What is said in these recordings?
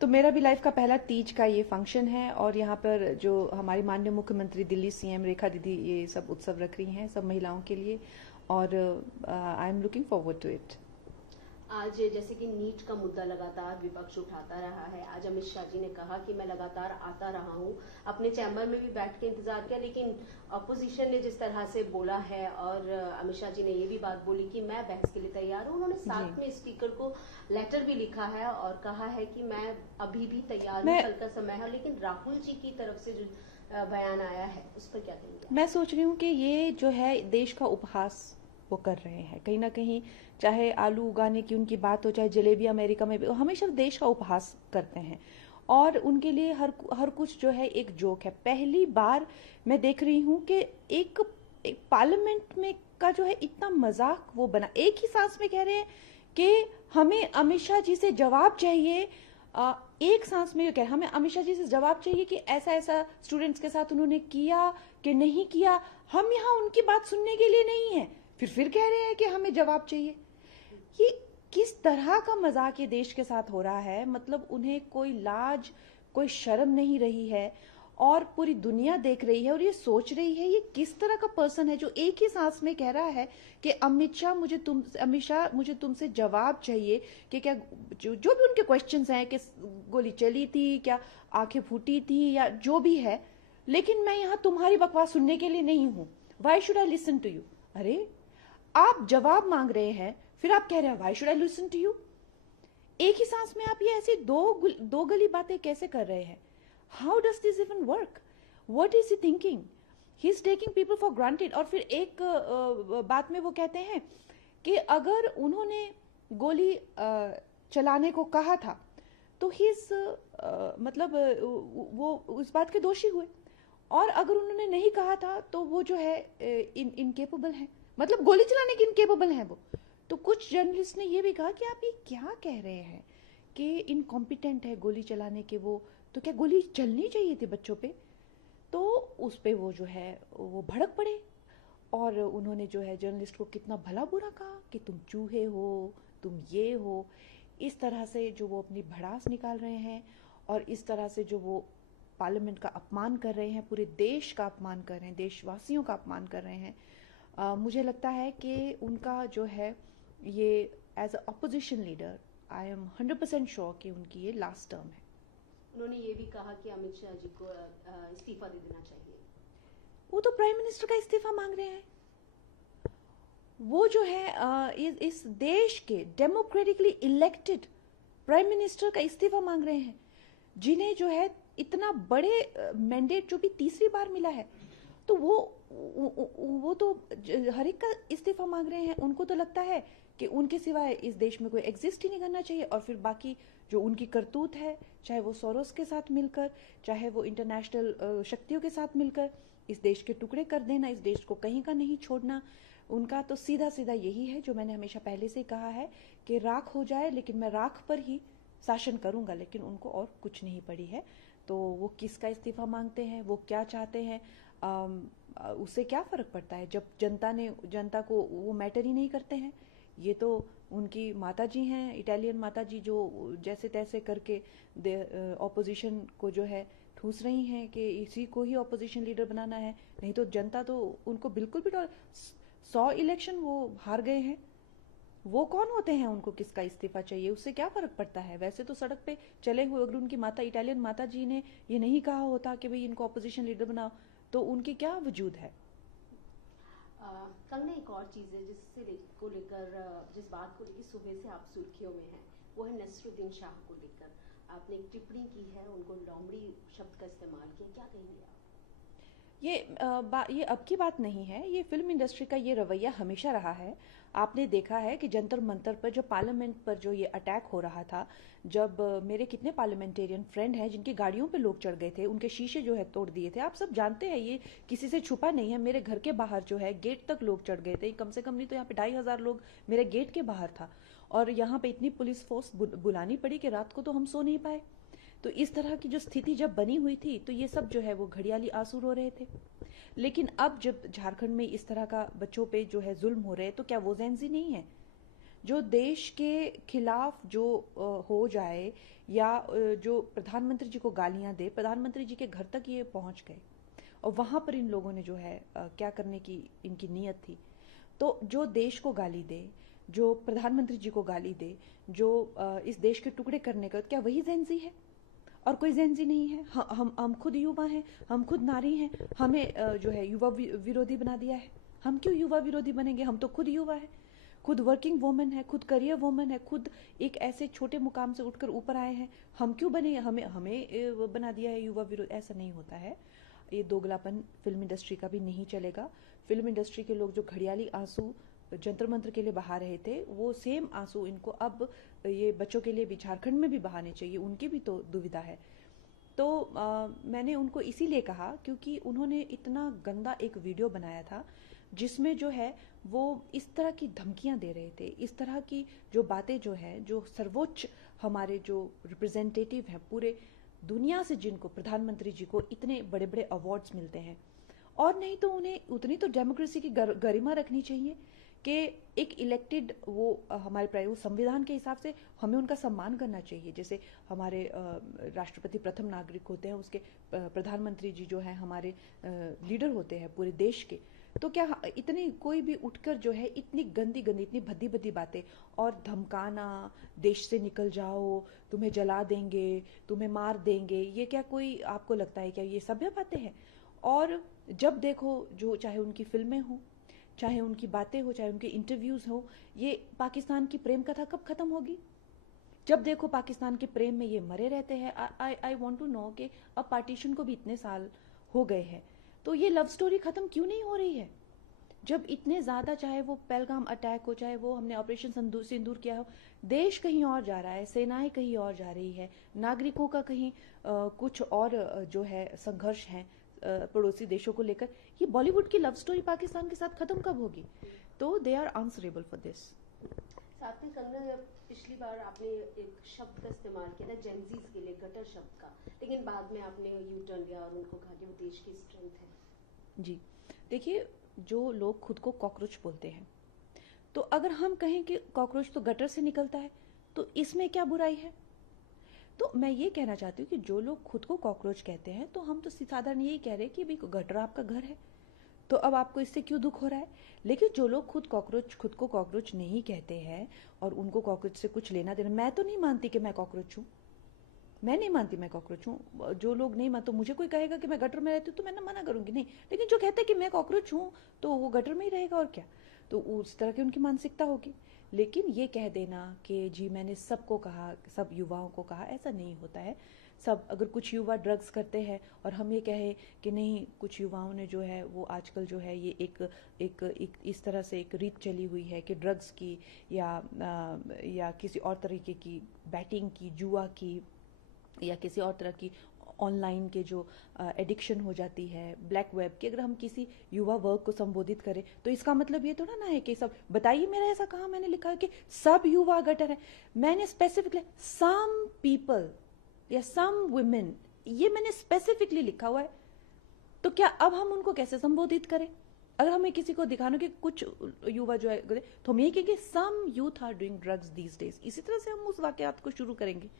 तो मेरा भी लाइफ का पहला तीज का ये फंक्शन है और यहाँ पर जो हमारी माननीय मुख्यमंत्री दिल्ली सीएम रेखा दीदी ये सब उत्सव रख रही हैं सब महिलाओं के लिए और I am looking forward to it. आज जैसे कि नीट का मुद्दा लगातार विपक्ष उठाता रहा है, आज अमित शाह जी ने कहा कि मैं लगातार आता रहा हूं, अपने चैम्बर में भी बैठ के इंतजार किया, लेकिन अपोजिशन ने जिस तरह से बोला है और अमित शाह जी ने ये भी बात बोली कि मैं बहस के लिए तैयार हूं। उन्होंने साथ में स्पीकर को लेटर भी लिखा है और कहा है कि मैं अभी भी तैयार हूँ, कल का समय है। लेकिन राहुल जी की तरफ से जो बयान आया है उस पर क्या कहेंगे? मैं सोच रही हूँ कि ये जो है देश का उपहास वो कर रहे हैं कहीं ना कहीं, चाहे आलू उगाने की उनकी बात हो चाहे जलेबी अमेरिका में भी, हमेशा देश का उपहास करते हैं और उनके लिए हर कुछ जो है एक जोक है। पहली बार मैं देख रही हूँ कि एक पार्लियामेंट में का जो है इतना मजाक वो बना, एक ही सांस में कह रहे हैं कि हमें अमित शाह जी से जवाब चाहिए। एक सांस में कह हमें अमित शाह जी से जवाब चाहिए कि ऐसा ऐसा स्टूडेंट्स के साथ उन्होंने किया कि नहीं किया। हम यहाँ उनकी बात सुनने के लिए नहीं है, फिर कह रहे हैं कि हमें जवाब चाहिए। ये किस तरह का मजाक ये देश के साथ हो रहा है? मतलब उन्हें कोई लाज कोई शर्म नहीं रही है और पूरी दुनिया देख रही है और ये सोच रही है ये किस तरह का पर्सन है जो एक ही सांस में कह रहा है कि अमित शाह मुझे तुमसे जवाब चाहिए कि क्या जो भी उनके क्वेश्चंस हैं कि गोली चली थी, क्या आंखें फूटी थी या जो भी है, लेकिन मैं यहाँ तुम्हारी बकवास सुनने के लिए नहीं हूं। Why should I listen to you? अरे आप जवाब मांग रहे हैं फिर आप कह रहे हैं why should I listen to you? एक ही सांस में आप ये ऐसी दो गली बातें कैसे कर रहे हैं? How does this even work? What is he thinking? He is taking people for granted. और फिर एक बात में वो कहते हैं कि अगर उन्होंने गोली चलाने को कहा था तो ही मतलब वो इस बात के दोषी हुए, और अगर उन्होंने नहीं कहा था तो वो जो है इनकेपेबल है, मतलब गोली चलाने के इनकेपेबल हैं वो। तो कुछ जर्नलिस्ट ने ये भी कहा कि आप ये क्या कह रहे हैं कि इनकॉम्पिटेंट है गोली चलाने के वो, तो क्या गोली चलनी चाहिए थी बच्चों पे? तो उस पे वो जो है वो भड़क पड़े और उन्होंने जो है जर्नलिस्ट को कितना भला बुरा कहा कि तुम चूहे हो, तुम ये हो। इस तरह से जो वो अपनी भड़ास निकाल रहे हैं और इस तरह से जो वो पार्लियामेंट का अपमान कर रहे हैं, पूरे देश का अपमान कर रहे हैं, देशवासियों का अपमान कर रहे हैं। मुझे लगता है कि उनका जो है ये as a opposition leader I am 100% sure कि उनकी ये लास्ट टर्म है। उन्होंने ये भी कहा कि अमित शाह जी को इस्तीफा दे देना चाहिए। वो तो प्राइम मिनिस्टर का इस्तीफा मांग रहे हैं। वो जो है इस देश के डेमोक्रेटिकली इलेक्टेड प्राइम मिनिस्टर का इस्तीफा मांग रहे हैं, जिन्हें जो है इतना बड़े मैंडेट जो भी तीसरी बार मिला है। तो वो तो हर एक का इस्तीफा मांग रहे हैं। उनको तो लगता है कि उनके सिवाय इस देश में कोई एग्जिस्ट ही नहीं करना चाहिए, और फिर बाकी जो उनकी करतूत है, चाहे वो सोरोस के साथ मिलकर, चाहे वो इंटरनेशनल शक्तियों के साथ मिलकर इस देश के टुकड़े कर देना, इस देश को कहीं का नहीं छोड़ना, उनका तो सीधा सीधा यही है जो मैंने हमेशा पहले से कहा है कि राख हो जाए लेकिन मैं राख पर ही शासन करूंगा। लेकिन उनको और कुछ नहीं पड़ी है। तो वो किसका इस्तीफा मांगते हैं, वो क्या चाहते हैं, उससे क्या फर्क पड़ता है जब जनता को वो मैटर ही नहीं करते हैं। ये तो उनकी माताजी हैं, इटालियन माताजी, जो जैसे तैसे करके ऑपोजिशन को जो है ठूस रही हैं कि इसी को ही ऑपोजिशन लीडर बनाना है। नहीं तो जनता तो उनको बिल्कुल भी 100 इलेक्शन वो हार गए हैं। वो कौन होते हैं उनको किसका इस्तीफा चाहिए, उससे क्या फर्क पड़ता है? वैसे तो सड़क पे चले हुए अगर उनकी इटालियन माता जी ने ये नहीं कहा होता कि भाई इनको ऑपोजिशन लीडर बनाओ, तो उनकी क्या वजूद है? कंगना, एक और चीज है जिस बात को लेकर सुबह से आप सुर्खियों में हैं, वो है नसरुद्दीन शाह को लेकर आपने एक टिप्पणी की है, उनको लोमड़ी शब्द का इस्तेमाल किया, क्या कहेंगे आप? ये अब की बात नहीं है, ये फिल्म इंडस्ट्री का ये रवैया हमेशा रहा है। आपने देखा है कि जंतर मंतर पर जो पार्लियामेंट पर जो ये अटैक हो रहा था, जब मेरे कितने पार्लियामेंटेरियन फ्रेंड हैं जिनकी गाड़ियों पे लोग चढ़ गए थे, उनके शीशे जो है तोड़ दिए थे। आप सब जानते हैं, ये किसी से छुपा नहीं है। मेरे घर के बाहर जो है गेट तक लोग चढ़ गए थे, कम से कम नहीं तो यहाँ पे 2500 लोग मेरे गेट के बाहर था, और यहाँ पे इतनी पुलिस फोर्स बुलानी पड़ी कि रात को तो हम सो नहीं पाए। तो इस तरह की जो स्थिति जब बनी हुई थी तो ये सब जो है वो घड़ियाली आंसू रो रहे थे। लेकिन अब जब झारखंड में इस तरह का बच्चों पे जो है जुल्म हो रहे हैं, तो क्या वो जेंजी नहीं है? जो देश के खिलाफ जो हो जाए, या जो प्रधानमंत्री जी को गालियां दे, प्रधानमंत्री जी के घर तक ये पहुंच गए, और वहां पर इन लोगों ने जो है क्या करने की इनकी नीयत थी। तो जो देश को गाली दे, जो प्रधानमंत्री जी को गाली दे, जो इस देश के टुकड़े करने का, क्या वही जेंजी है? और कोई जेंजी नहीं है। हम खुद युवा हैं, हम खुद नारी हैं, हमें जो है युवा विरोधी बना दिया है। हम क्यों युवा विरोधी बनेंगे? हम तो खुद युवा है, खुद वर्किंग वुमन है, खुद करियर वुमन है, खुद एक ऐसे छोटे मुकाम से उठकर ऊपर आए हैं। हम क्यों बने? हमें हमें बना दिया है युवा विरोध। ऐसा नहीं होता है। ये दोगलापन फिल्म इंडस्ट्री का भी नहीं चलेगा। फिल्म इंडस्ट्री के लोग जो घड़ियाली आंसू जंतर मंत्र के लिए बहा रहे थे, वो सेम आंसू इनको अब ये बच्चों के लिए भी झारखंड में भी बहाने चाहिए। उनकी भी तो दुविधा है। तो मैंने उनको इसीलिए कहा क्योंकि उन्होंने इतना गंदा एक वीडियो बनाया था जिसमें जो है वो इस तरह की धमकियां दे रहे थे, इस तरह की जो बातें जो है, जो सर्वोच्च हमारे जो रिप्रेजेंटेटिव हैं पूरे दुनिया से, जिनको प्रधानमंत्री जी को इतने बड़े बड़े अवार्ड्स मिलते हैं, और नहीं तो उन्हें उतनी तो डेमोक्रेसी की गरिमा रखनी चाहिए कि एक इलेक्टेड वो हमारे वो संविधान के हिसाब से हमें उनका सम्मान करना चाहिए। जैसे हमारे राष्ट्रपति प्रथम नागरिक होते हैं, उसके प्रधानमंत्री जी जो है हमारे लीडर होते हैं पूरे देश के। तो क्या इतनी कोई भी उठकर जो है इतनी गंदी गंदी, इतनी भद्दी भद्दी बातें और धमकाना, देश से निकल जाओ, तुम्हें जला देंगे, तुम्हें मार देंगे, ये क्या कोई आपको लगता है क्या ये सभ्य बातें हैं? और जब देखो, जो चाहे उनकी फिल्में हो, चाहे उनकी बातें हो, चाहे उनके इंटरव्यूज हो, ये पाकिस्तान की प्रेम कथा कब खत्म होगी? जब देखो पाकिस्तान के प्रेम में ये मरे रहते हैं। आई वांट टू नो कि अब पार्टीशन को भी इतने साल हो गए हैं, तो ये लव स्टोरी खत्म क्यों नहीं हो रही है? जब इतने ज्यादा, चाहे वो पहलगाम अटैक हो, चाहे वो हमने ऑपरेशन सिंदूर किया हो, देश कहीं और जा रहा है, सेनाएं कहीं और जा रही है, नागरिकों का कहीं कुछ और जो है संघर्ष है पड़ोसी देशों को लेकर। ये बॉलीवुड की लव स्टोरी पाकिस्तान के साथ खत्म कब होगी? तो they are answerable for this. साथ में कंगना, पिछली बार आपने एक शब्द का इस्तेमाल किया था जेंजीज के लिए, गटर शब्द का, लेकिन बाद में आपने यू टर्न लिया और उनको कहा कि वो देश की स्ट्रेंथ है। जी देखिए, जो लोग खुद को कॉकरोच बोलते हैं, तो अगर हम कहें कि कॉकरोच तो गटर से निकलता है, तो इसमें क्या बुराई है? तो मैं ये कहना चाहती हूँ कि जो लोग खुद को कॉकरोच कहते हैं, तो हम तो साधारण यही कह रहे हैं कि भाई गटर आपका घर है, तो अब आपको इससे क्यों दुख हो रहा है? लेकिन जो लोग खुद को कॉकरोच नहीं कहते हैं और उनको कॉकरोच से कुछ लेना देना, मैं तो नहीं मानती कि मैं कॉकरोच हूँ, मैं नहीं मानती मैं कॉकरोच हूँ। जो लोग नहीं मानते, तो मुझे कोई कहेगा कि मैं गटर में रहती हूँ तो मैं ना मना करूंगी, नहीं। लेकिन जो कहते हैं कि मैं कॉकरोच हूँ तो वो गटर में ही रहेगा, और क्या। तो उस तरह की उनकी मानसिकता होगी। लेकिन ये कह देना कि जी मैंने सबको कहा, सब युवाओं को कहा, ऐसा नहीं होता है। सब, अगर कुछ युवा ड्रग्स करते हैं और हम ये कहें कि नहीं, कुछ युवाओं ने जो है वो आजकल जो है ये एक इस तरह से एक रीत चली हुई है कि ड्रग्स की या किसी और तरीके की बैटिंग की, जुआ की, या किसी और तरह की ऑनलाइन के जो एडिक्शन हो जाती है, ब्लैक वेब की, अगर हम किसी युवा वर्ग को संबोधित करें तो इसका मतलब ये थोड़ा ना है कि सब, बताइए मेरा ऐसा कहाँ मैंने लिखा है कि सब युवा गटर है। मैंने स्पेसिफिकली सम पीपल या सम वुमेन, ये मैंने स्पेसिफिकली लिखा हुआ है। तो क्या अब हम उनको कैसे संबोधित करें? अगर हमें किसी को दिखाना कि कुछ युवा जो है, तो हम ये कहेंगे some youth are doing drugs these days, इसी तरह से हम उस वाकयात को शुरू करेंगे।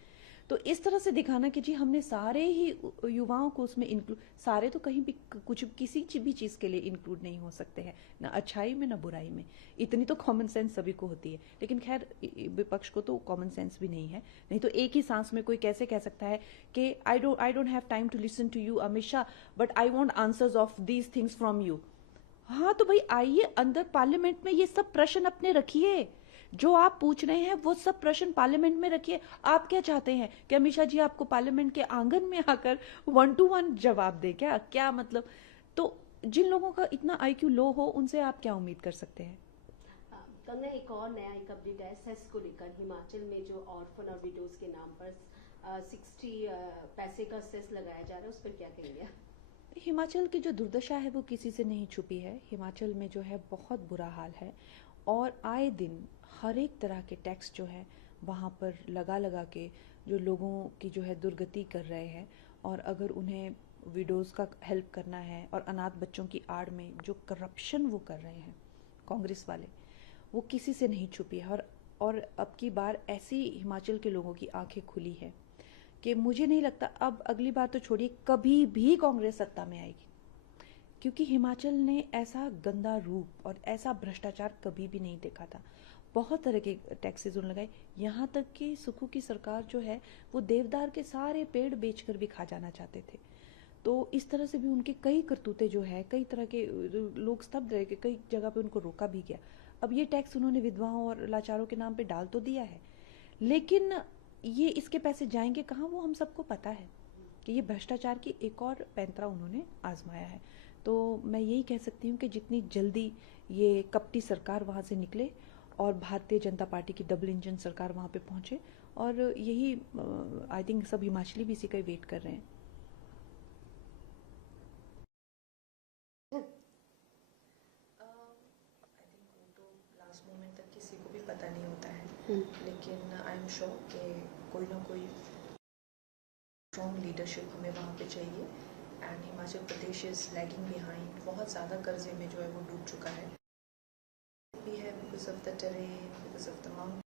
तो इस तरह से दिखाना कि जी हमने सारे ही युवाओं को उसमें इंक्लूड, सारे तो कहीं भी कुछ किसी भी चीज के लिए इंक्लूड नहीं हो सकते हैं, ना अच्छाई में ना बुराई में। इतनी तो कॉमन सेंस सभी को होती है, लेकिन खैर विपक्ष को तो कॉमन सेंस भी नहीं है। नहीं तो एक ही सांस में कोई कैसे कह सकता है कि I don't have time to listen to you Amit Shah, but I want answers of these things from you. हाँ तो भाई आइए अंदर पार्लियामेंट में, ये सब प्रश्न अपने रखिए, जो आप पूछ रहे हैं वो सब प्रश्न पार्लियामेंट में रखिए। आप क्या चाहते हैं कि अमित शाह जी आपको पार्लियामेंट के आंगन में आकर 1-to-1 जवाब दे? क्या मतलब? तो जिन लोगों का इतना आईक्यू लो हो, उनसे आप क्या उम्मीद कर सकते हैं? कंगना, एक और नया एक अपडेट है सेस को लेकर। हिमाचल में जो ऑर्फन और विडोज के नाम पर 60 पैसे का सेस लगाया जा रहा है, उस पर क्या कहेंगे? हिमाचल की जो दुर्दशा है वो किसी से नहीं छुपी है। हिमाचल में जो है बहुत बुरा हाल है, और आए दिन हर एक तरह के टैक्स जो है वहाँ पर लगा के जो लोगों की जो है दुर्गति कर रहे हैं। और अगर उन्हें विडोज़ का हेल्प करना है, और अनाथ बच्चों की आड़ में जो करप्शन वो कर रहे हैं कांग्रेस वाले, वो किसी से नहीं छुपी है। और और अब की बार ऐसी हिमाचल के लोगों की आंखें खुली है कि मुझे नहीं लगता अब अगली बार तो छोड़िए, कभी भी कांग्रेस सत्ता में आएगी, क्योंकि हिमाचल ने ऐसा गंदा रूप और ऐसा भ्रष्टाचार कभी भी नहीं देखा था। बहुत तरह के टैक्सेस उन्होंने लगाए, यहाँ तक कि सुक्खू की सरकार जो है वो देवदार के सारे पेड़ बेचकर भी खा जाना चाहते थे। तो इस तरह से भी उनके कई करतूते जो है, कई तरह के लोग स्तब्ध रहे कि कई जगह पे उनको रोका भी गया। अब ये टैक्स उन्होंने विधवाओं और लाचारों के नाम पे डाल तो दिया है, लेकिन ये इसके पैसे जाएंगे कहाँ, वो हम सबको पता है कि ये भ्रष्टाचार की एक और पैंतरा उन्होंने आजमाया है। तो मैं यही कह सकती हूँ कि जितनी जल्दी ये कपटी सरकार वहाँ से निकले और भारतीय जनता पार्टी की डबल इंजन सरकार वहाँ पे पहुँचे, और यही आई थिंक सब हिमाचली भी इसी का वेट कर रहे हैं। आई थिंक वो तो लास्ट मोमेंट तक किसी को भी पता नहीं होता है, लेकिन आई एम श्योर कि कोई ना कोई स्ट्रॉन्ग लीडरशिप हमें वहाँ पे चाहिए। And Himachal Pradesh is lagging behind, बहुत ज़्यादा कर्जे में जो है वो डूब चुका है, भी है because of the terrain, because of the mountain.